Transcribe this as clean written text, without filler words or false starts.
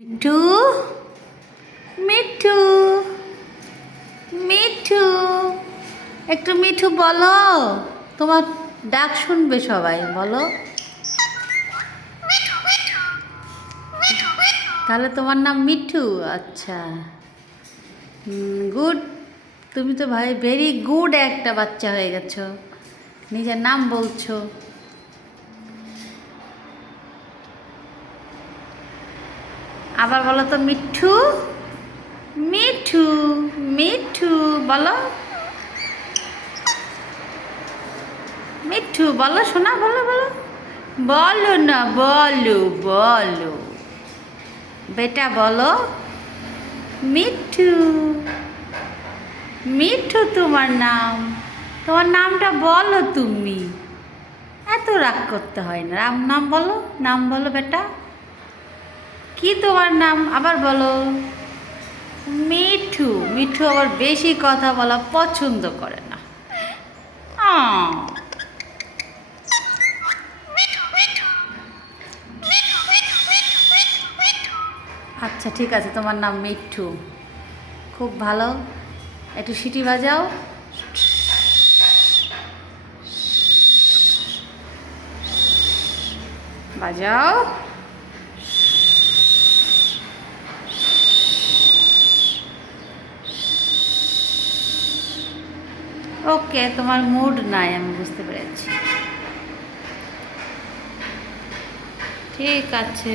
মিঠু মিঠু মিঠু একটু মিঠু বলো, তোমার ডাক শুনবে সবাই, বলো। তাহলে তোমার নাম মিঠু? আচ্ছা, গুড। তুমি তো ভাই ভেরি গুড একটা বাচ্চা হয়ে গেছো, নিজের নাম বলছো। আবার বলো তো, মিঠু মিঠু মিঠু বলো, মিঠু বলো শোনা, বলো বলো, বলো না, বলো বলো বেটা, বলো মিঠু। মিঠু তোমার নাম, তোমার নামটা বলো তুমি, এত রাগ করতে হয় না। নাম বলো, নাম বলো বেটা, কি তোমার নাম আবার বলো। মিঠু। মিঠু আবার বেশি কথা বলা পছন্দ করে না। আহ, আচ্ছা ঠিক আছে, তোমার নাম মিঠু, খুব ভালো। একটু সিটি বাজাও। বাজাও। ওকে, তোমার মুড নাই, আমি বুঝতে পেরেছি। ঠিক আছে।